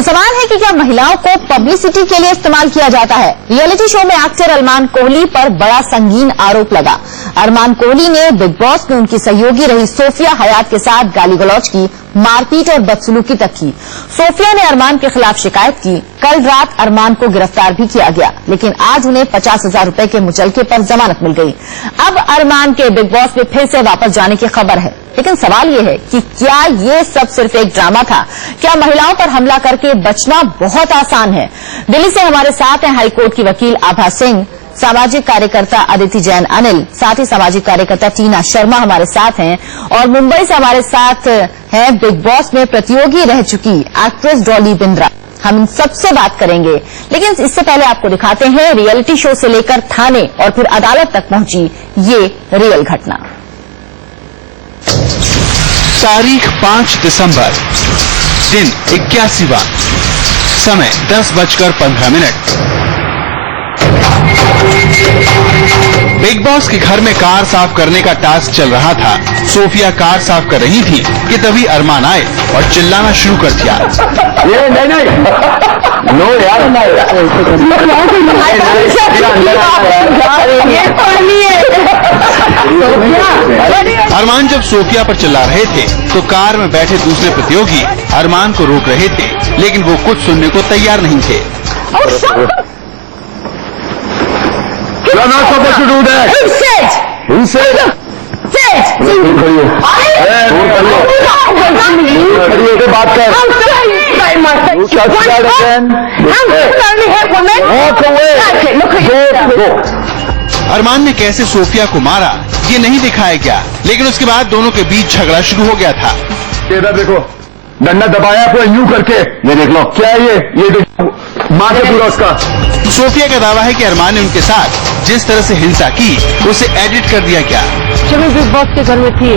तो सवाल है कि क्या महिलाओं को पब्लिसिटी के लिए इस्तेमाल किया जाता है। रियलिटी शो में एक्टर अरमान कोहली पर बड़ा संगीन आरोप लगा। अरमान कोहली ने बिग बॉस में उनकी सहयोगी रही सोफिया हयात के साथ गाली गलौज की, मारपीट और बदसलूकी तक की। सोफिया ने अरमान के खिलाफ शिकायत की। कल रात अरमान को गिरफ्तार भी किया गया, लेकिन आज उन्हें 50,000 रुपए के मुचलके पर जमानत मिल गई। अब अरमान के बिग बॉस में फिर से वापस जाने की खबर है, लेकिन सवाल ये है कि क्या ये सब सिर्फ एक ड्रामा था? क्या महिलाओं पर हमला करके बचना बहुत आसान है? दिल्ली से हमारे साथ हैं हाईकोर्ट की वकील आभा सिंह, सामाजिक कार्यकर्ता अदिति जैन अनिल, साथ ही सामाजिक कार्यकर्ता टीना शर्मा हमारे साथ हैं, और मुंबई से हमारे साथ हैं बिग बॉस में प्रतियोगी रह चुकी एक्ट्रेस डॉली बिंद्रा। हम इन सबसे बात करेंगे, लेकिन इससे पहले आपको दिखाते हैं रियलिटी शो से लेकर थाने और फिर अदालत तक पहुंची ये रियल घटना। तारीख 5 दिसंबर, दिन 81वां, समय 10:15। बिग बॉस के घर में कार साफ करने का टास्क चल रहा था। सोफिया कार साफ कर रही थी कि तभी अरमान आए और चिल्लाना शुरू कर दिया। ये नहीं नो यार, अरमान जब सोफिया पर चिल्ला रहे थे तो कार में बैठे दूसरे प्रतियोगी अरमान को रोक रहे थे, लेकिन वो कुछ सुनने को तैयार नहीं थे। You're not supposed to do that. Who said? Who said? Said. बात कर। अरमान ने कैसे सोफिया को मारा ये नहीं दिखाया गया, लेकिन उसके बाद दोनों के बीच झगड़ा शुरू हो गया था। इधर देखो, डंडा दबाया तो यूं करके, ये देख लो क्या है ये देखो, मार के पूरा उसका। सोफिया का दावा है कि अरमान ने उनके साथ जिस तरह से हिंसा की उसे एडिट कर दिया गया। जब मैं बिग बॉस के घर में थी,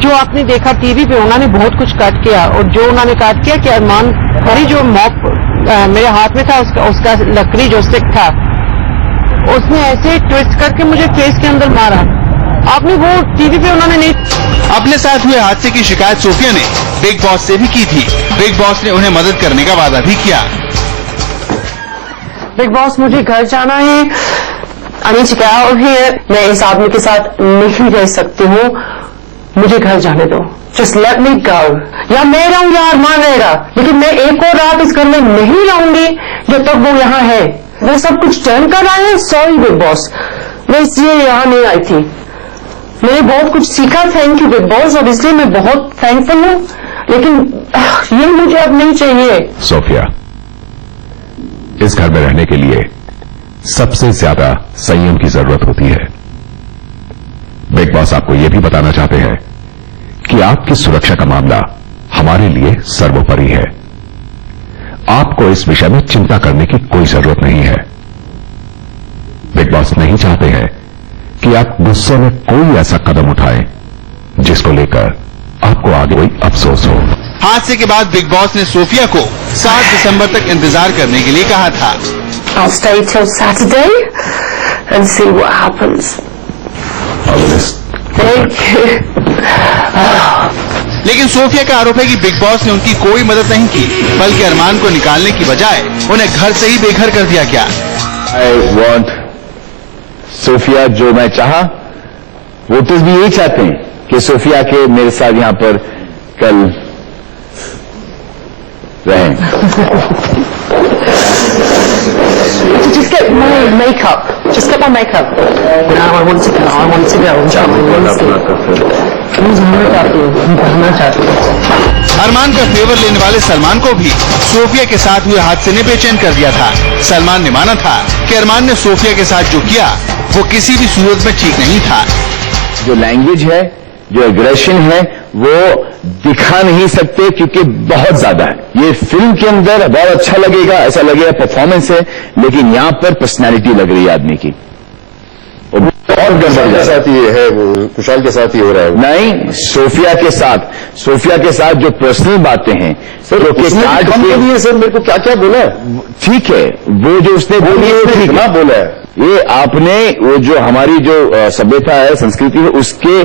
जो आपने देखा टीवी पे, उन्होंने बहुत कुछ काट किया, और जो उन्होंने काट किया कि अरमान खड़ी जो मॉप मेरे हाथ में था, उसका लकड़ी जो स्टिक था, उसने ऐसे ट्विस्ट करके मुझे फेस के अंदर मारा। आपने वो टीवी पे उन्होंने नहीं। अपने साथ हुए हादसे की शिकायत सोफिया ने बिग बॉस से भी की थी। बिग बॉस ने उन्हें मदद करने का वादा भी किया। बिग बॉस, मुझे घर जाना है। मैं इस आदमी के साथ नहीं रह सकती हूँ, मुझे घर जाने दो। जस्ट लेट मी गो। या मैं रहूँ या अरमान रहेगा, लेकिन मैं एक और रात इस घर में नहीं रहूंगी जब तक वो यहाँ है। वो सब कुछ टर्न कर रहा है। सॉरी बिग बॉस, मैं इसलिए यहाँ नहीं आई थी। मैंने बहुत कुछ सीखा, थैंक यू बिग बॉस, और इसलिए मैं बहुत थैंकफुल हूँ, लेकिन ये मुझे अब नहीं चाहिए। सोफिया, इस घर में रहने के लिए सबसे ज्यादा संयम की जरूरत होती है। बिग बॉस आपको यह भी बताना चाहते हैं कि आपकी सुरक्षा का मामला हमारे लिए सर्वोपरि है। आपको इस विषय में चिंता करने की कोई जरूरत नहीं है। बिग बॉस नहीं चाहते हैं कि आप गुस्से में कोई ऐसा कदम उठाएं जिसको लेकर आपको आगे कोई अफसोस हो। हादसे के बाद बिग बॉस ने सोफिया को 7 दिसंबर तक इंतजार करने के लिए कहा था। I'll stay till Saturday and see what happens. Thank you. लेकिन सोफिया का आरोप है कि बिग बॉस ने उनकी कोई मदद नहीं की, बल्कि अरमान को निकालने की बजाय उन्हें घर से ही बेघर कर दिया गया। I want सोफिया, जो मैं चाहा वोटर्स भी यही चाहते हैं कि सोफिया के मेरे साथ यहाँ पर कल रहें। Just get my makeup. Just get my makeup. No, I want to go. I want to go. मैं चाहती हूँ। अरमान का फेवर लेने वाले सलमान को भी सोफिया के साथ हुए हादसे ने बेचैन कर दिया था। सलमान ने माना था कि अरमान ने सोफिया के साथ जो किया वो किसी भी सूरत में ठीक नहीं था। जो लैंग्वेज है, जो एग्रेशन है, वो दिखा नहीं सकते क्योंकि बहुत ज्यादा है। ये फिल्म के अंदर बहुत अच्छा लगेगा, ऐसा लगेगा परफॉर्मेंस है, लेकिन यहाँ पर पर्सनैलिटी लग रही है आदमी की। और कुशाल के साथ ये है, वो कुशाल के साथ ही हो रहा है। नहीं, सोफिया के साथ जो पर्सनल बातें हैं सर, उसने कम के लिए सर मेरे को क्या क्या बोला। ठीक है, वो जो उसने बोली है ठीक ना बोला है। ये आपने वो जो हमारी जो सभ्यता है, संस्कृति है, उसके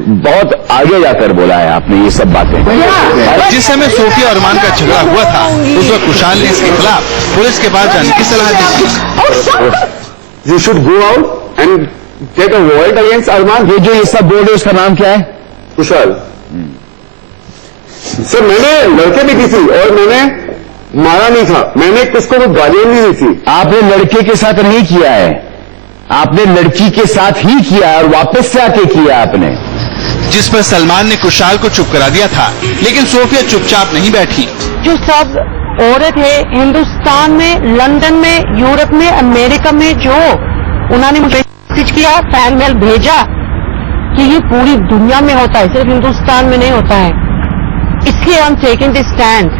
बहुत आगे जाकर बोला है आपने ये सब बातें। जिस समय सोफिया और अरमान का झगड़ा हुआ था उस वक्त कुशाल ने इसके खिलाफ पुलिस के पास जाने की सलाह दी थी। You should go out and take a void against Arman. ये जो ये सब बोल रहे उसका नाम क्या है? कुशाल। सर मैंने लड़के भी दी थी और मैंने मारा नहीं था, मैंने उसको कोई गालियां नहीं दी थी। आपने लड़के के साथ नहीं किया है, आपने लड़की के साथ ही किया है और वापस से आके किया आपने। जिस पर सलमान ने कुशाल को चुप करा दिया था, लेकिन सोफिया चुपचाप नहीं बैठी। जो सब औरत है हिंदुस्तान में, लंदन में, यूरोप में, अमेरिका में, जो उन्होंने मुझे मैसेज किया, फैन मेल भेजा कि ये पूरी दुनिया में होता है, सिर्फ हिंदुस्तान में नहीं होता है, इसलिए हम टेकिंग दिस स्टैंड,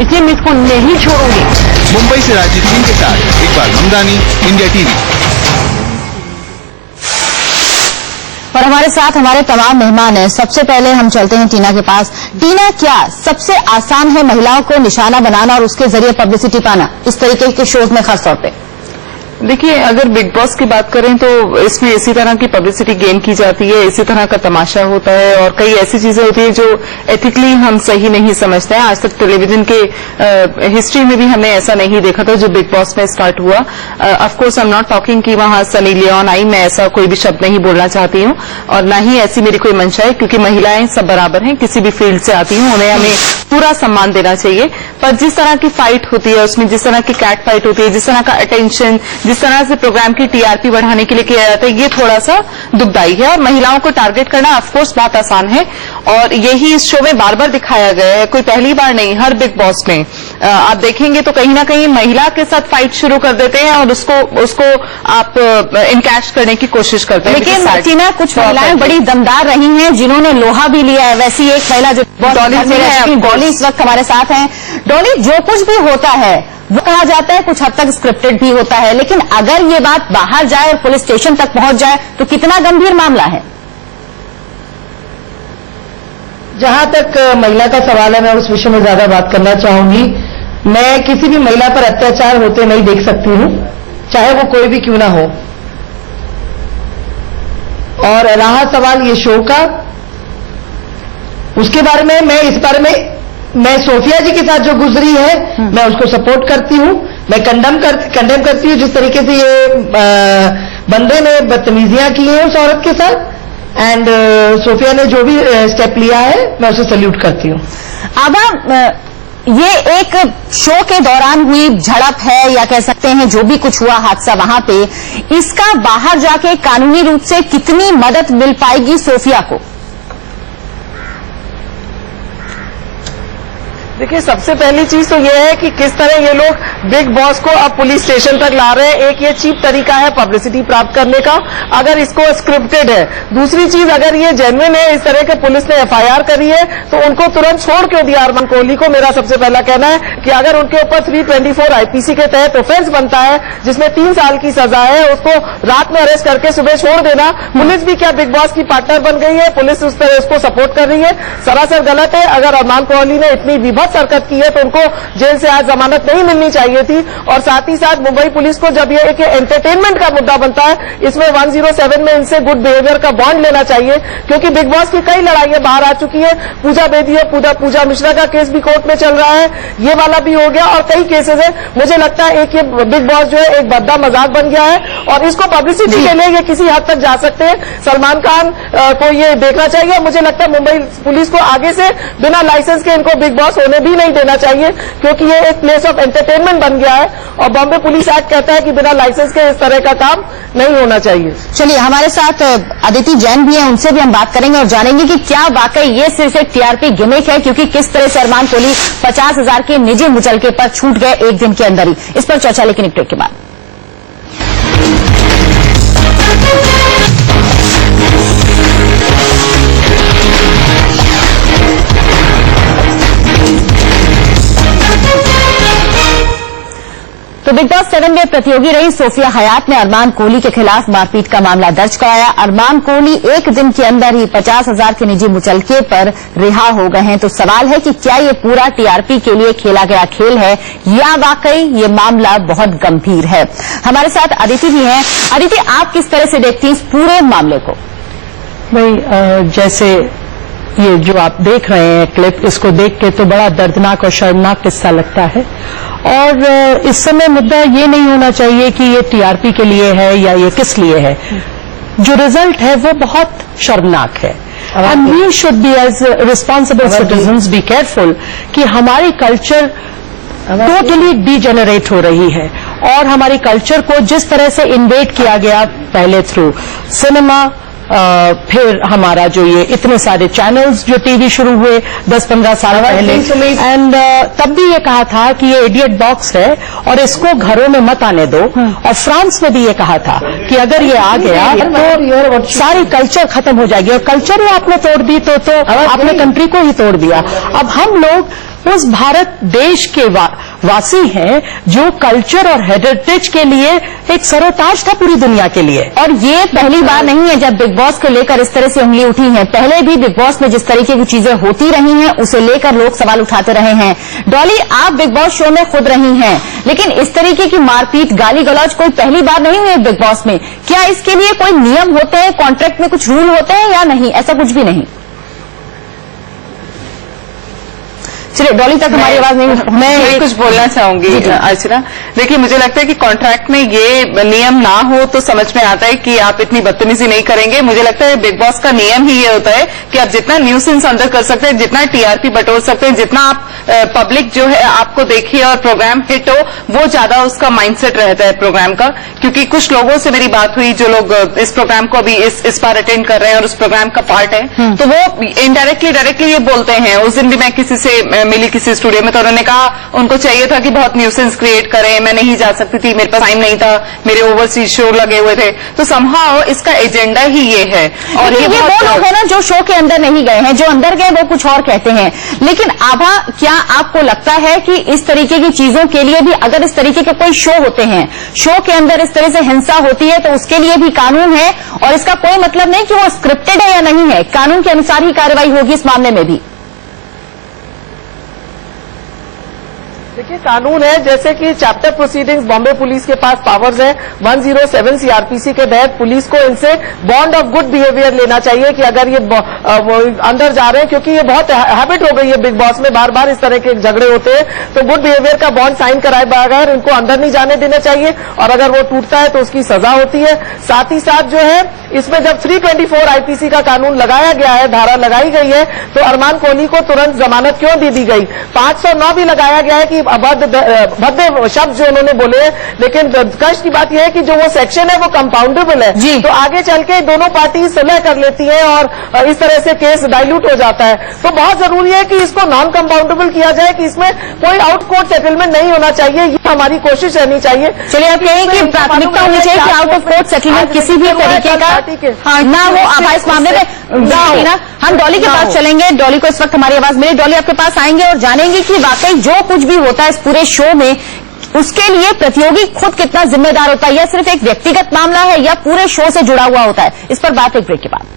इसलिए मैं इसको नहीं छोड़ूंगी। मुंबई से राजीव सिंह के साथ इकबाल ममदानी, इंडिया टीवी। और हमारे साथ हमारे तमाम मेहमान हैं। सबसे पहले हम चलते हैं टीना के पास। टीना, क्या सबसे आसान है महिलाओं को निशाना बनाना और उसके जरिए पब्लिसिटी पाना इस तरीके के शोज में खासतौर पे? देखिए, अगर बिग बॉस की बात करें तो इसमें इसी तरह की पब्लिसिटी गेन की जाती है, इसी तरह का तमाशा होता है और कई ऐसी चीजें होती है जो एथिकली हम सही नहीं समझते हैं। आज तक टेलीविजन के हिस्ट्री में भी हमने ऐसा नहीं देखा था जो बिग बॉस में स्टार्ट हुआ। Of course I am not talking कि वहां सनी लियोन आई, मैं ऐसा कोई भी शब्द नहीं बोलना चाहती हूं और ना ही ऐसी मेरी कोई मंशा है, क्योंकि महिलाएं सब बराबर हैं, किसी भी फील्ड से आती हूं, उन्हें हमें पूरा सम्मान देना चाहिए। पर जिस तरह की फाइट होती है उसमें, जिस तरह की कैट फाइट होती है, जिस तरह का अटेंशन, जिस तरह से प्रोग्राम की टीआरपी बढ़ाने के लिए किया जाता है, ये थोड़ा सा दुखदायी है। और महिलाओं को टारगेट करना ऑफकोर्स बहुत आसान है और यही इस शो में बार बार दिखाया गया है, कोई पहली बार नहीं, हर बिग बॉस में आप देखेंगे तो कहीं ना कहीं महिला के साथ फाइट शुरू कर देते हैं और उसको आप इनकैश करने की कोशिश करते हैं। लेकिन टीना, कुछ महिलाएं बड़ी दमदार रही हैं जिन्होंने लोहा भी लिया है। वैसी एक महिला जो डॉली इस वक्त हमारे साथ हैं। डॉली, जो कुछ भी होता है वो कहा जाता है कुछ हद तक स्क्रिप्टेड भी होता है, लेकिन अगर ये बात बाहर जाए और पुलिस स्टेशन तक पहुंच जाए तो कितना गंभीर मामला है? जहां तक महिला का सवाल है, मैं उस विषय में ज्यादा बात करना चाहूंगी। मैं किसी भी महिला पर अत्याचार होते नहीं देख सकती हूं, चाहे वो कोई भी क्यों ना हो। और रहा सवाल ये शो का, उसके बारे में मैं सोफिया जी के साथ जो गुजरी है मैं उसको सपोर्ट करती हूं, मैं कंडेम करती हूं जिस तरीके से ये बंदे ने बदतमीजियां की हैं उस औरत के साथ। एंड सोफिया ने जो भी स्टेप लिया है मैं उसे सल्यूट करती हूं। आबा, ये एक शो के दौरान हुई झड़प है या कह सकते हैं जो भी कुछ हुआ हादसा वहां पे, इसका बाहर जाके कानूनी रूप से कितनी मदद मिल पाएगी सोफिया को? देखिए, सबसे पहली चीज तो यह है कि किस तरह ये लोग बिग बॉस को अब पुलिस स्टेशन तक ला रहे हैं। एक ये चीप तरीका है पब्लिसिटी प्राप्त करने का, अगर इसको स्क्रिप्टेड है। दूसरी चीज, अगर ये जेन्युइन है, इस तरह के पुलिस ने एफआईआर करी है तो उनको तुरंत छोड़ क्यों दिया अरमान कोहली को? मेरा सबसे पहला कहना है कि अगर उनके ऊपर 324 आईपीसी के तहत ऑफेंस बनता है जिसमें 3 साल की सजा है, उसको रात में अरेस्ट करके सुबह छोड़ देना। पुलिस भी क्या बिग बॉस की पार्टनर बन गई है? पुलिस उस तरह उसको सपोर्ट कर रही है, सरासर गलत है। अगर अरमान कोहली ने इतनी विभत्स हरकत की है तो उनको जेल से आज जमानत नहीं मिलनी चाहिए थी। और साथ ही साथ मुंबई पुलिस को जब ये एक एंटरटेनमेंट का मुद्दा बनता है, इसमें 107 में इनसे गुड बिहेवियर का बॉन्ड लेना चाहिए, क्योंकि बिग बॉस की कई लड़ाइयां बाहर आ चुकी है। पूजा बेदी और पूजा मिश्रा का केस भी कोर्ट में चल रहा है, ये वाला भी हो गया और कई केसेस है। मुझे लगता है एक ये बिग बॉस जो है एक भद्दा मजाक बन गया है और इसको पब्लिसिटी के लिए ये किसी हद तक जा सकते हैं। सलमान खान को ये देखना चाहिए। मुझे लगता है मुंबई पुलिस को आगे से बिना लाइसेंस के इनको बिग बॉस होने भी नहीं देना चाहिए, क्योंकि ये एक प्लेस ऑफ एंटरटेनमेंट बन गया है और बॉम्बे पुलिस एक्ट कहता है कि बिना लाइसेंस के इस तरह का काम नहीं होना चाहिए। चलिए, हमारे साथ अदिति जैन भी हैं, उनसे भी हम बात करेंगे और जानेंगे कि क्या वाकई ये सिर्फ एक टीआरपी गिमिक है, क्योंकि किस तरह से अरमान कोहली 50,000 के निजी मुचलके पर छूट गए एक दिन के अंदर ही। इस पर चर्चा लेकिन एक ब्रेक के बाद। तो बिग बॉस 7 में प्रतियोगी रही सोफिया हयात ने अरमान कोहली के खिलाफ मारपीट का मामला दर्ज कराया। अरमान कोहली एक दिन के अंदर ही 50,000 के निजी मुचलके पर रिहा हो गए हैं। तो सवाल है कि क्या ये पूरा टीआरपी के लिए खेला गया खेल है या वाकई ये मामला बहुत गंभीर है? हमारे साथ अदिति भी हैं। अदिति, आप किस तरह से देखती हैं इस पूरे मामले को? भाई जैसे ये जो आप देख रहे हैं क्लिप, इसको देख के तो बड़ा दर्दनाक और शर्मनाक किस्सा लगता है। और इस समय मुद्दा ये नहीं होना चाहिए कि ये टीआरपी के लिए है या ये किस लिए है। जो रिजल्ट है वो बहुत शर्मनाक है। And we should be as responsible citizens be careful कि हमारी कल्चर टोटली डीजेनरेट हो रही है और हमारी कल्चर को जिस तरह से इन्वेट किया गया पहले थ्रू सिनेमा, फिर हमारा जो ये इतने सारे चैनल्स जो टीवी शुरू हुए 10-15 साल पहले, एंड तब भी ये कहा था कि ये इडियट बॉक्स है और इसको घरों में मत आने दो। और फ्रांस में भी ये कहा था कि अगर ये आ गया तो सारी कल्चर खत्म हो जाएगी, और कल्चर ही आपने तोड़ दी तो आपने कंट्री को ही तोड़ दिया। अब हम लोग उस भारत देश के वासी हैं जो कल्चर और हेरिटेज के लिए एक सरोताज था पूरी दुनिया के लिए। और ये पहली बार नहीं है जब बिग बॉस को लेकर इस तरह से उंगली उठी है। पहले भी बिग बॉस में जिस तरीके की चीजें होती रही हैं उसे लेकर लोग सवाल उठाते रहे हैं। डॉली, आप बिग बॉस शो में खुद रही हैं, लेकिन इस तरीके की मारपीट, गाली गलौज कोई पहली बार नहीं हुई बिग बॉस में। क्या इसके लिए कोई नियम होते हैं, कॉन्ट्रैक्ट में कुछ रूल होते हैं या नहीं? ऐसा कुछ भी नहीं। चलिए डॉली तक हमारी आवाज नहीं। मैं कुछ बोलना चाहूंगी अर्चना। देखिए, मुझे लगता है कि कॉन्ट्रैक्ट में ये नियम ना हो तो समझ में आता है कि आप इतनी बदतमीजी नहीं करेंगे। मुझे लगता है बिग बॉस का नियम ही ये होता है कि आप जितना न्यूसेंस अंदर कर सकते हैं, जितना टीआरपी बटोर सकते हैं, जितना आप पब्लिक जो है आपको देखिए और प्रोग्राम हिट हो, वो ज्यादा उसका माइंडसेट रहता है प्रोग्राम का। क्योंकि कुछ लोगों से मेरी बात हुई जो लोग इस प्रोग्राम को अभी इस बार अटेंड कर रहे हैं और उस प्रोग्राम का पार्ट है, तो वो इनडायरेक्टली डायरेक्टली ये बोलते हैं। उस दिन भी मैं किसी से मिली किसी स्टूडियो में, तो उन्होंने कहा उनको चाहिए था कि बहुत न्यूसेंस क्रिएट करें, मैं नहीं जा सकती थी, मेरे पास टाइम नहीं था, मेरे ओवरसीज शो लगे हुए थे। तो समहाउ इसका एजेंडा ही ये है। और ये वो लोग हैं ना जो शो के अंदर नहीं गए हैं, जो अंदर गए वो कुछ और कहते हैं। लेकिन आभा, क्या आपको लगता है कि इस तरीके की चीजों के लिए भी अगर इस तरीके के कोई शो होते हैं, शो के अंदर इस तरह से हिंसा होती है, तो उसके लिए भी कानून है और इसका कोई मतलब नहीं कि वो स्क्रिप्टेड है या नहीं है, कानून के अनुसार ही कार्रवाई होगी इस मामले में भी? देखिए, कानून है जैसे कि चैप्टर प्रोसीडिंग्स बॉम्बे पुलिस के पास पावर्स है 107 सीआरपीसी के तहत पुलिस को इनसे बॉन्ड ऑफ गुड बिहेवियर लेना चाहिए कि अगर ये अंदर जा रहे हैं, क्योंकि ये बहुत हैबिट हो गई है बिग बॉस में, बार बार इस तरह के झगड़े होते हैं, तो गुड बिहेवियर का बॉन्ड साइन कराए बगैर इनको अंदर नहीं जाने देना चाहिए और अगर वो टूटता है तो उसकी सजा होती है। साथ ही साथ जो है इसमें जब 324 आईपीसी का कानून लगाया गया है, धारा लगाई गई है, तो अरमान कोहली को तुरंत जमानत क्यों दे दी गई? 509 भी लगाया गया है कि भद्दे शब्द जो उन्होंने बोले, लेकिन कष्ट की बात यह है कि जो वो सेक्शन है वो कंपाउंडेबल है, तो आगे चल के दोनों पार्टी सुलह कर लेती हैं और इस तरह से केस डाइल्यूट हो जाता है। तो बहुत जरूरी है कि इसको नॉन कंपाउंडेबल किया जाए, कि इसमें कोई आउट कोर्ट सेटलमेंट नहीं होना चाहिए, ये हमारी कोशिश रहनी चाहिए। चलिए, आप कहें कि प्राथमिकता होनी चाहिए कि आउट ऑफ कोर्ट सेटलमेंट किसी भी तरीके का ना वो आभा इस मामले में ना। हम डॉली के पास चलेंगे, डॉली को इस वक्त हमारी आवाज मिली, डॉली आपके पास आएंगे और जानेंगे कि वाकई जो कुछ भी होता है इस पूरे शो में, उसके लिए प्रतियोगी खुद कितना जिम्मेदार होता है, या सिर्फ एक व्यक्तिगत मामला है या पूरे शो से जुड़ा हुआ होता है। इस पर बात एक ब्रेक के बाद।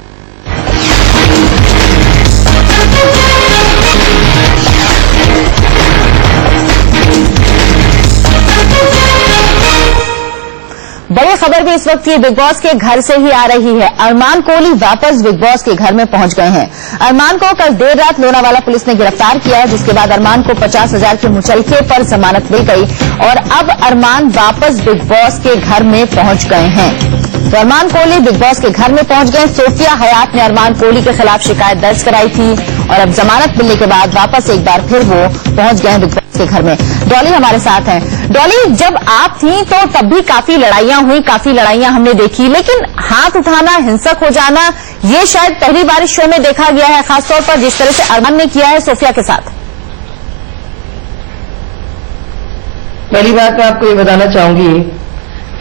बड़ी खबर भी इस वक्त ये बिग बॉस के घर से ही आ रही है। अरमान कोहली वापस बिग बॉस के घर में पहुंच गए हैं। अरमान को कल देर रात लोनावाला पुलिस ने गिरफ्तार किया, जिसके बाद अरमान को 50,000 के मुचलके पर जमानत मिल गई और अब अरमान वापस बिग बॉस के घर में पहुंच गए हैं। तो अरमान कोहली बिग बॉस के घर में पहुंच गए। सोफिया हयात ने अरमान कोहली के खिलाफ शिकायत दर्ज कराई थी और अब जमानत मिलने के बाद वापस एक बार फिर वो पहुंच गए बिग बॉस के घर में। डॉली हमारे साथ हैं। डॉली, जब आप थी तो तब भी काफी लड़ाइयां हुई, काफी लड़ाइयां हमने देखी, लेकिन हाथ उठाना, हिंसक हो जाना, ये शायद पहली बार इस शो में देखा गया है, खासतौर पर जिस तरह से अरमान ने किया है सोफिया के साथ। पहली बात मैं आपको ये बताना चाहूंगी,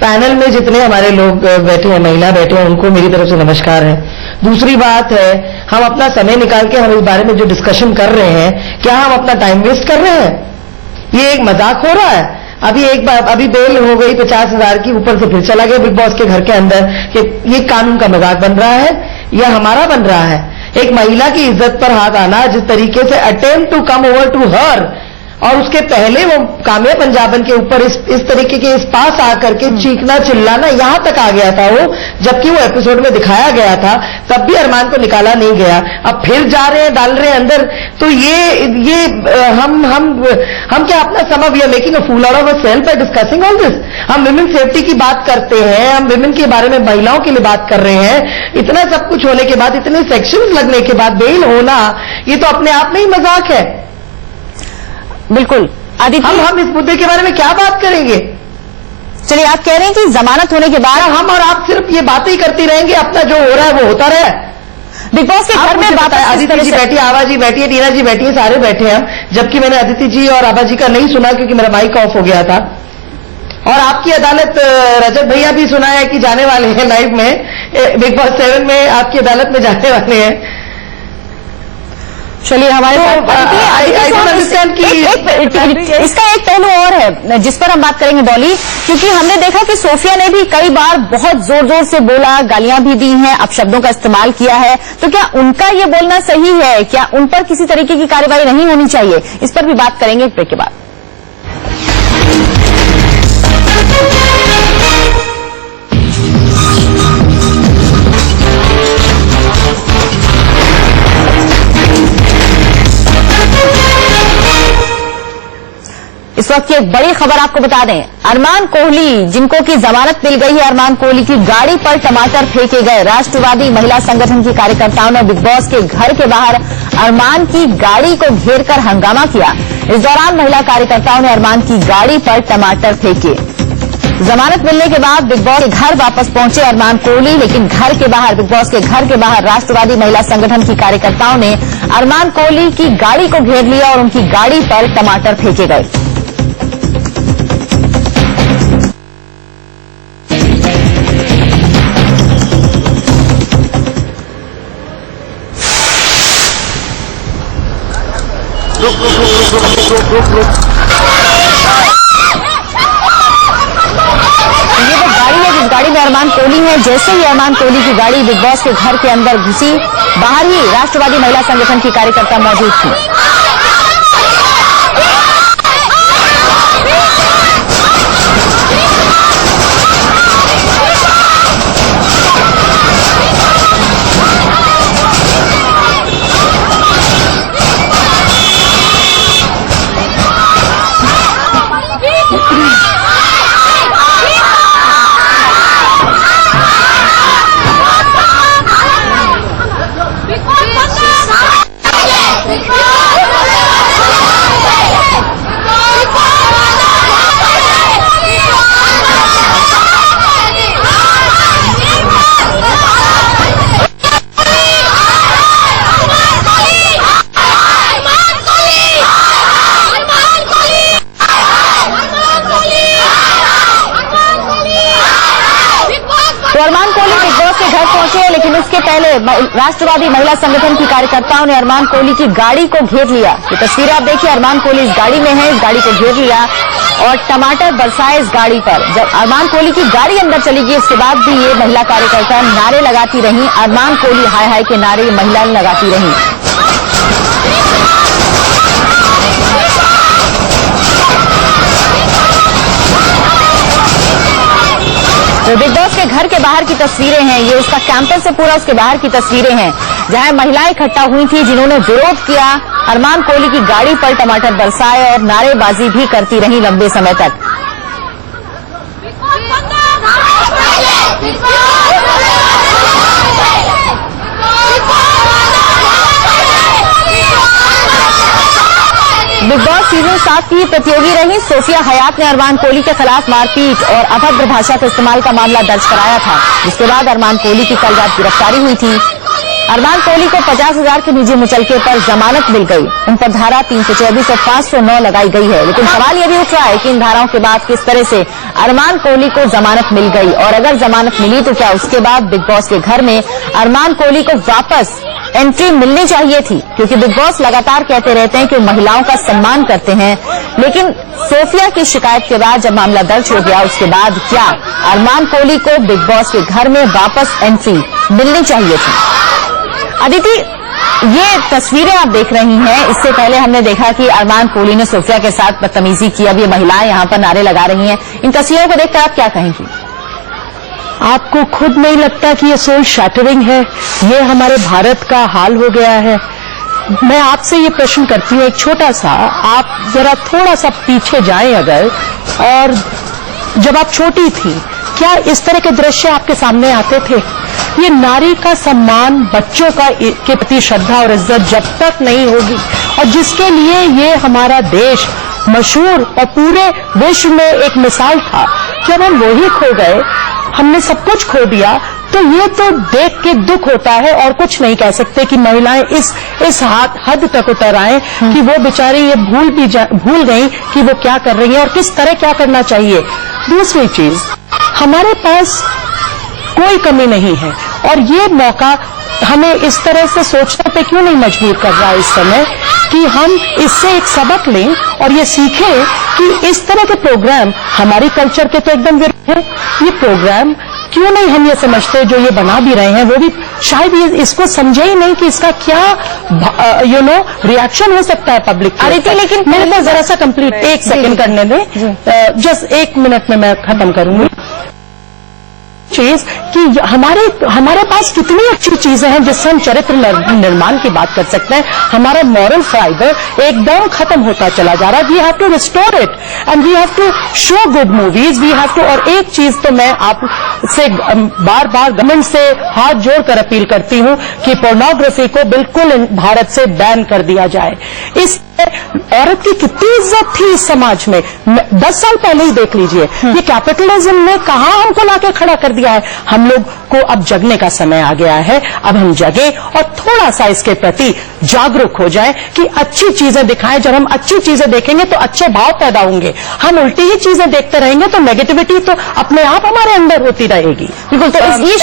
पैनल में जितने हमारे लोग बैठे हैं, महिला बैठे हैं, उनको मेरी तरफ से नमस्कार है। दूसरी बात है, हम अपना समय निकाल के हम इस बारे में जो डिस्कशन कर रहे हैं, क्या हम अपना टाइम वेस्ट कर रहे हैं? ये एक मजाक हो रहा है। अभी बेल हो गई 50,000 की, ऊपर से फिर चला गया बिग बॉस के घर के अंदर, कि ये कानून का मजाक बन रहा है या हमारा बन रहा है? एक महिला की इज्जत पर हाथ आना, जिस तरीके से attempt to come over to her, और उसके पहले वो काम्या पंजाबन के ऊपर इस तरीके के इस पास आकर के चीखना चिल्लाना यहां तक आ गया था वो, जबकि वो एपिसोड में दिखाया गया था, तब भी अरमान को निकाला नहीं गया। अब फिर जा रहे हैं, डाल रहे हैं अंदर। तो ये हम क्या अपना समय we are making a fool out of ourselves by discussing all this. हम विमेन सेफ्टी की बात करते हैं, हम विमेन के बारे में, महिलाओं के लिए बात कर रहे हैं। इतना सब कुछ होने के बाद, इतने सेक्शंस लगने के बाद बेल होना, ये तो अपने आप में ही मजाक है। बिल्कुल आदित्य, हम इस मुद्दे के बारे में क्या बात करेंगे? चलिए, आप कह रहे हैं कि जमानत होने के बाद हम और आप सिर्फ ये बातें ही करती रहेंगे, अपना जो हो रहा है वो होता रहे। बिग बॉस के घर में बात, अदिति जी बैठी, आभा जी बैठी है, टीना जी बैठी है, सारे बैठे हैं हम, जबकि मैंने अदिति जी और आभा जी का नहीं सुना क्योंकि मेरा माइक ऑफ हो गया था। और आपकी अदालत, रजत भैया भी सुना है कि जाने वाले हैं लाइव में, बिग बॉस 7 में आपकी अदालत में जाने वाले हैं। चलिए, हमारे इसका एक पहलू और है जिस पर हम बात करेंगे डॉली, क्योंकि हमने देखा कि सोफिया ने भी कई बार बहुत जोर जोर से बोला, गालियां भी दी हैं, अपशब्दों का इस्तेमाल किया है। तो क्या उनका ये बोलना सही है? क्या उन पर किसी तरीके की कार्रवाई नहीं होनी चाहिए? इस पर भी बात करेंगे एक ब्रेक के बाद। इस वक्त की एक बड़ी खबर आपको बता दें, अरमान कोहली, जिनको की जमानत मिल गई है, अरमान कोहली की गाड़ी पर टमाटर फेंके गए। राष्ट्रवादी महिला संगठन की कार्यकर्ताओं ने बिग बॉस के घर के बाहर अरमान की गाड़ी को घेरकर हंगामा किया। इस दौरान महिला कार्यकर्ताओं ने अरमान की गाड़ी पर टमाटर फेंके। जमानत मिलने के बाद बिग बॉस के घर वापस पहुंचे अरमान कोहली, लेकिन घर के बाहर, बिग बॉस के घर के बाहर राष्ट्रवादी महिला संगठन की कार्यकर्ताओं ने अरमान कोहली की गाड़ी को घेर लिया और उनकी गाड़ी पर टमाटर फेंके गए। ये वो गाड़ी है जिस गाड़ी में अरमान कोहली है। जैसे ही अरमान कोहली की गाड़ी बिग बॉस के घर के अंदर घुसी, बाहर ही राष्ट्रवादी महिला संगठन की कार्यकर्ता मौजूद थी। तो अरमान कोहली बिग बॉस के घर पहुंचे, लेकिन उसके पहले राष्ट्रवादी महिला संगठन की कार्यकर्ताओं ने अरमान कोहली की गाड़ी को घेर लिया। ये तस्वीरें आप देखिए, अरमान कोहली इस गाड़ी में है, इस गाड़ी को घेर लिया और टमाटर बरसाए इस गाड़ी पर। जब अरमान कोहली की गाड़ी अंदर चली गई, उसके बाद भी ये महिला कार्यकर्ता नारे लगाती रही। अरमान कोहली हाय हाय के नारे महिला लगाती रही। तो बिग बॉस के घर के बाहर की तस्वीरें हैं, ये उसका कैंपस से पूरा उसके बाहर की तस्वीरें हैं, जहां महिलाएं इकट्ठा हुई थी जिन्होंने विरोध किया, अरमान कोहली की गाड़ी पर टमाटर बरसाए और नारेबाजी भी करती रही लंबे समय तक। बिग बॉस सीजन 7 की प्रतियोगी रही सोफिया हयात ने अरमान कोहली के खिलाफ मारपीट और अभद्र भाषा के इस्तेमाल का मामला दर्ज कराया था, जिसके बाद अरमान कोहली की कल रात गिरफ्तारी हुई थी। अरमान कोहली को 50,000 के निजी मुचलके पर जमानत मिल गई। उन पर धारा 324 और 509 लगाई गई है, लेकिन सवाल यह भी उठ रहा है कि इन धाराओं के बाद किस तरह से अरमान कोहली को जमानत मिल गई, और अगर जमानत मिली तो क्या उसके बाद बिग बॉस के घर में अरमान कोहली को वापस एंट्री मिलनी चाहिए थी? क्योंकि बिग बॉस लगातार कहते रहते हैं कि महिलाओं का सम्मान करते हैं, लेकिन सोफिया की शिकायत के बाद जब मामला दर्ज हो गया, उसके बाद क्या अरमान कोहली को बिग बॉस के घर में वापस एंट्री मिलनी चाहिए थी? अदिति, ये तस्वीरें आप देख रही हैं, इससे पहले हमने देखा कि अरमान कोहली ने सोफिया के साथ बदतमीजी की। अब ये महिलाएं यहाँ पर नारे लगा रही हैं। इन तस्वीरों को देखकर आप क्या कहेंगी? आपको खुद नहीं लगता कि ये सोल शैटरिंग है? ये हमारे भारत का हाल हो गया है। मैं आपसे ये प्रश्न करती हूँ, एक छोटा सा, आप जरा थोड़ा सा पीछे जाएं अगर, और जब आप छोटी थी क्या इस तरह के दृश्य आपके सामने आते थे? ये नारी का सम्मान, बच्चों का के प्रति श्रद्धा और इज्जत जब तक नहीं होगी, और जिसके लिए ये हमारा देश मशहूर और पूरे विश्व में एक मिसाल था, जब हम वही खो गए, हमने सब कुछ खो दिया, तो ये तो देख के दुख होता है और कुछ नहीं कह सकते कि महिलाएं इस हद तक उतर आए कि वो बेचारी ये भूल गई कि वो क्या कर रही है और किस तरह क्या करना चाहिए। दूसरी चीज, हमारे पास कोई कमी नहीं है, और ये मौका हमें इस तरह से सोचने पे क्यों नहीं मजबूर कर रहा है इस समय कि हम इससे एक सबक लें और ये सीखें कि इस तरह के प्रोग्राम हमारी कल्चर के तो एकदम विरुद्ध है। ये प्रोग्राम क्यों नहीं हम ये समझते, जो ये बना भी रहे हैं वो भी शायद ये इसको समझे ही नहीं कि इसका क्या रिएक्शन हो सकता है पब्लिक। अरे लेकिन मेरे को जरा सा कंप्लीट 1 सेकंड करने दें, जस्ट 1 मिनट में मैं खत्म करूंगी। चीज कि हमारे पास कितनी अच्छी चीजें हैं जिससे हम चरित्र निर्माण की बात कर सकते हैं। हमारा मॉरल फाइबर एकदम खत्म होता चला जा रहा है। We have to restore it and we have to show good movies, we have to. और एक चीज तो मैं आपसे बार बार गवर्नमेंट से हाथ जोड़कर अपील करती हूं कि पोर्नोग्राफी को बिल्कुल भारत से बैन कर दिया जाए। इस औरत की कितनी इज्जत थी इस समाज में, 10 साल पहले ही देख लीजिए। ये कैपिटलिज्म ने कहां हमको लाके खड़ा कर दिया है। हम लोग को अब जगने का समय आ गया है। अब हम जगे और थोड़ा सा इसके प्रति जागरूक हो जाए कि अच्छी चीजें दिखाएं। जब हम अच्छी चीजें देखेंगे तो अच्छे भाव पैदा होंगे। हम उल्टी ही चीजें देखते रहेंगे तो नेगेटिविटी तो अपने आप हमारे अंदर होती रहेगी। बिल्कुल। तो इस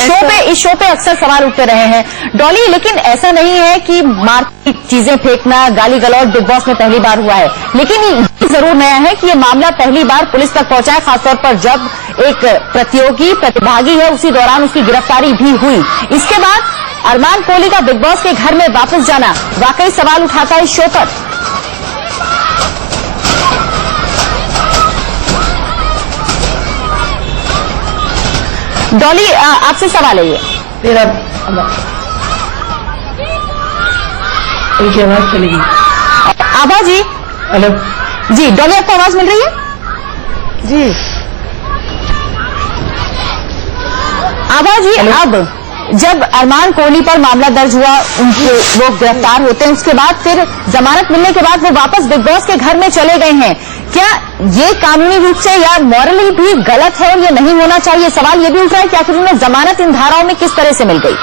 शो पे अक्सर सवाल उठते रहे हैं डॉली, लेकिन ऐसा नहीं है कि मारपीट, चीजें फेंकना, गाली गलौज बिग बॉस में पहली बार हुआ है। लेकिन ये जरूर नया है कि ये मामला पहली बार पुलिस तक पहुंचा है, खासतौर पर जब एक प्रतिभागी है उसी दौरान उसकी गिरफ्तारी भी हुई। इसके बाद अरमान कोहली का बिग बॉस के घर में वापस जाना वाकई सवाल उठाता है इस शो पर। डॉली, आपसे सवाल है ये मेरा आवाज चलेगी। आभा जी, हेलो जी डॉली, आपको आवाज मिल रही है? जी आभा जी, अब जब अरमान कोहली पर मामला दर्ज हुआ, वो गिरफ्तार होते हैं, उसके बाद फिर जमानत मिलने के बाद वो वापस बिग बॉस के घर में चले गए हैं। क्या ये कानूनी रूप से या मॉरली भी गलत है और ये नहीं होना चाहिए? सवाल ये भी उठ रहा है कि आखिर उन्हें जमानत इन धाराओं में किस तरह से मिल गई?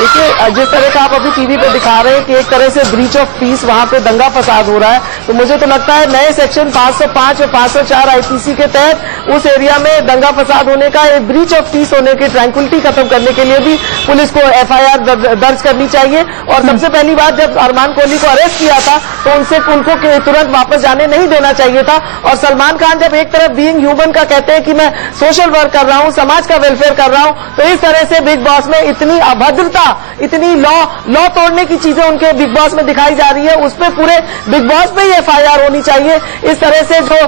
देखिए, जिस तरह का आप अभी टीवी पे दिखा रहे हैं कि एक तरह से ब्रीच ऑफ पीस, वहां पे दंगा फसाद हो रहा है, तो मुझे तो लगता है नए सेक्शन 505 और 504 आईपीसी के तहत उस एरिया में दंगा फसाद होने का, एक ब्रीच ऑफ पीस होने की, ट्रैंक्विलिटी खत्म करने के लिए भी पुलिस को एफआईआर दर्ज करनी चाहिए। और सबसे पहली बात, जब अरमान कोहली को अरेस्ट किया था तो उनको तुरंत वापस जाने नहीं देना चाहिए था। और सलमान खान जब एक तरफ बीइंग ह्यूमन का कहते हैं कि मैं सोशल वर्क कर रहा हूं, समाज का वेलफेयर कर रहा हूं, तो इस तरह से बिग बॉस में इतनी अभद्रता, इतनी लॉ तोड़ने की चीजें उनके बिग बॉस में दिखाई जा रही है, उस पर पूरे बिग बॉस पे ही एफआईआर होनी चाहिए। इस तरह से जो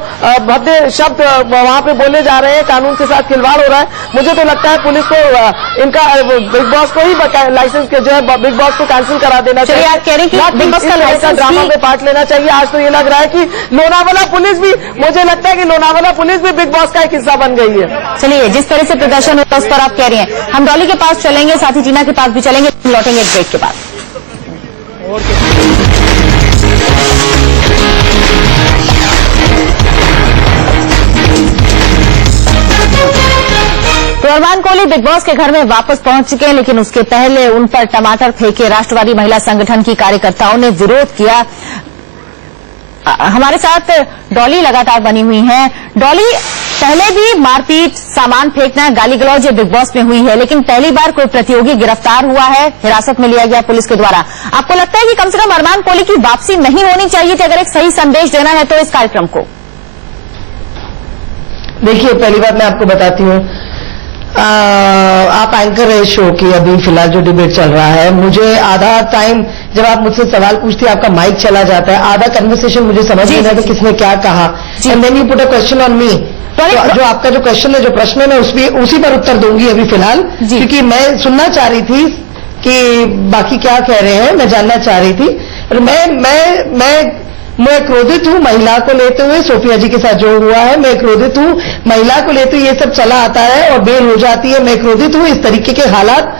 भद्दे शब्द वहां पे बोले जा रहे हैं, कानून के साथ खिलवाड़ हो रहा है। मुझे तो लगता है पुलिस को इनका बिग बॉस को ही लाइसेंस के जो है बिग बॉस को कैंसिल करा देना चाहिए। आप कह रहे हैं कि बिग बॉस का लाइसेंस ड्रामा में पार्ट लेना चाहिए। आज तो ये लग रहा है कि लोनावाला पुलिस भी, मुझे लगता है कि लोनावाला पुलिस भी बिग बॉस का एक हिस्सा बन गई है। चलिए, जिस तरह से प्रदर्शन होता है उस पर आप कह रही हैं, हम डॉली के पास चलेंगे, साथ ही टीना के पास भी चलेंगे, लौटेंगे एक ब्रेक के बाद। तो अरमान कोहली बिग बॉस के घर में वापस पहुंच चुके हैं, लेकिन उसके पहले उन पर टमाटर फेंके राष्ट्रवादी महिला संगठन की कार्यकर्ताओं ने विरोध किया। हमारे साथ डॉली लगातार बनी हुई हैं। डॉली, पहले भी मारपीट, सामान फेंकना, गाली गलौज बिग बॉस में हुई है, लेकिन पहली बार कोई प्रतियोगी गिरफ्तार हुआ है, हिरासत में लिया गया पुलिस के द्वारा। आपको लगता है कि कम से कम अरमान कोहली की वापसी नहीं होनी चाहिए थी, अगर एक सही संदेश देना है तो इस कार्यक्रम को? देखिए, पहली बात मैं आपको बताती हूँ, आप एंकर रहे शो की, अभी फिलहाल जो डिबेट चल रहा है, मुझे आधा टाइम जब आप मुझसे सवाल पूछती है आपका माइक चला जाता है, आधा कन्वर्सेशन मुझे समझ नहीं आता किसने क्या कहा, and then you put a question on me. जो आपका जो क्वेश्चन है, जो प्रश्न है, मैं उसी पर उत्तर दूंगी अभी फिलहाल, क्योंकि मैं सुनना चाह रही थी कि बाकी क्या कह रहे हैं, मैं जानना चाह रही थी। और मैं क्रोधित हूं महिला को लेते हुए, सोफिया जी के साथ जो हुआ है, मैं क्रोधित हूं महिला को लेते हुए, ये सब चला आता है और बेल हो जाती है, मैं क्रोधित हूं। इस तरीके के हालात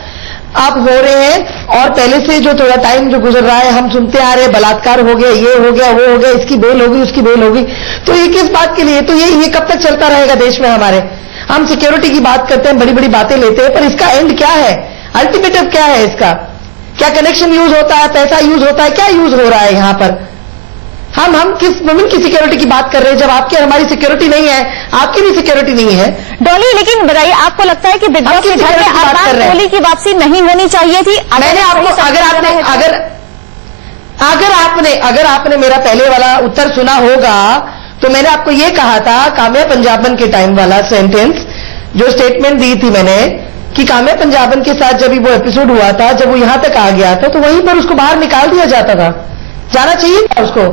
आप हो रहे हैं, और पहले से जो थोड़ा टाइम जो गुजर रहा है, हम सुनते आ रहे हैं बलात्कार हो गया, ये हो गया, वो हो गया, इसकी बेल होगी, उसकी बेल होगी, तो ये किस बात के लिए? तो ये कब तक चलता रहेगा देश में हमारे? हम सिक्योरिटी की बात करते हैं, बड़ी बड़ी बातें लेते हैं, पर इसका एंड क्या है? अल्टीमेटम क्या है इसका? क्या कनेक्शन यूज होता है, पैसा यूज होता है, क्या यूज हो रहा है यहाँ पर? हम किस वुमेन की सिक्योरिटी की बात कर रहे हैं जब आपकी हमारी सिक्योरिटी नहीं है, आपकी भी सिक्योरिटी नहीं है। डॉली, लेकिन बताइए, आपको लगता है कि बिग बॉस के घर में अरमान कोहली की वापसी नहीं होनी चाहिए थी? मैंने आपको अगर आपने मेरा पहले वाला उत्तर सुना होगा तो मैंने आपको ये कहा था, काम्या पंजाबन के टाइम वाला सेंटेंस, जो स्टेटमेंट दी थी मैंने, कि काम्या पंजाबन के साथ जब वो एपिसोड हुआ था, जब वो यहां तक आ गया था, तो वहीं पर उसको बाहर निकाल दिया जाता था, जाना चाहिए था उसको,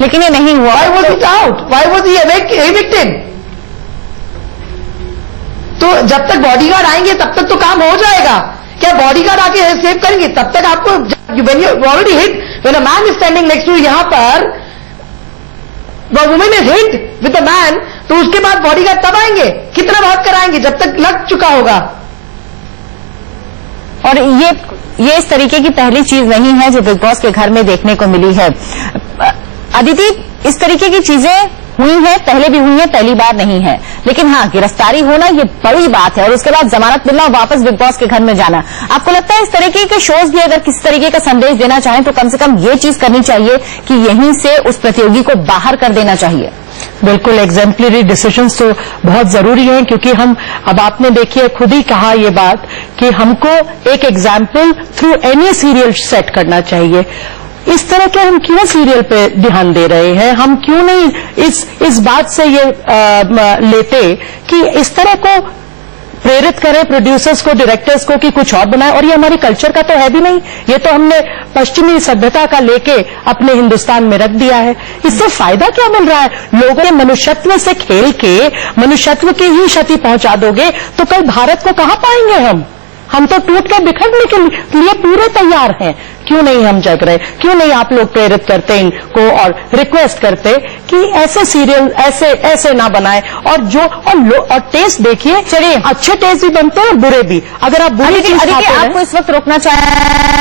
लेकिन ये नहीं हुआ। Why was it out? Why was he evicted? तो जब तक बॉडीगार्ड आएंगे तब तक तो काम हो जाएगा। क्या बॉडीगार्ड आके सेव करेंगे? तब तक आपको, when you already hit, when a man is standing next to you, यहां पर the woman is hit with the man, तो उसके बाद बॉडीगार्ड तब आएंगे, कितना भाग कर आएंगे, जब तक लग चुका होगा। और ये इस तरीके की पहली चीज नहीं है जो बिग बॉस के घर में देखने को मिली है। अदिति, इस तरीके की चीजें हुई हैं, पहले भी हुई हैं, पहली बार नहीं है, लेकिन हाँ, गिरफ्तारी होना ये बड़ी बात है, और उसके बाद जमानत मिलना और वापस बिग बॉस के घर में जाना। आपको लगता है इस तरीके के शोज भी अगर किसी तरीके का संदेश देना चाहें तो कम से कम ये चीज करनी चाहिए कि यहीं से उस प्रतियोगी को बाहर कर देना चाहिए? बिल्कुल, एग्जाम्पलरी डिसीजंस तो बहुत जरूरी हैं, क्योंकि हम, अब आपने देखिए खुद ही कहा ये बात कि हमको एक example through any serial set करना चाहिए। इस तरह के हम क्यों सीरियल पे ध्यान दे रहे हैं? हम क्यों नहीं इस बात से ये लेते कि इस तरह को प्रेरित करें प्रोड्यूसर्स को, डायरेक्टर्स को कि कुछ और बनाए? और ये हमारी कल्चर का तो है भी नहीं, ये तो हमने पश्चिमी सभ्यता का लेके अपने हिंदुस्तान में रख दिया है। इससे फायदा क्या मिल रहा है? लोगों के मनुष्यत्व से खेल के मनुष्यत्व की ही क्षति पहुंचा दोगे तो कल भारत को कहां पाएंगे हम तो टूट के बिखरने के लिए पूरे तैयार हैं। क्यों नहीं हम जग रहे? क्यों नहीं आप लोग प्रेरित करते इनको और रिक्वेस्ट करते कि ऐसे सीरियल ऐसे ना बनाए? और टेस्ट देखिए, चलिए अच्छे टेस्ट भी बनते हैं और बुरे भी। अगर आप बुरी चीज खाते हैं, आपको इस वक्त रोकना चाहें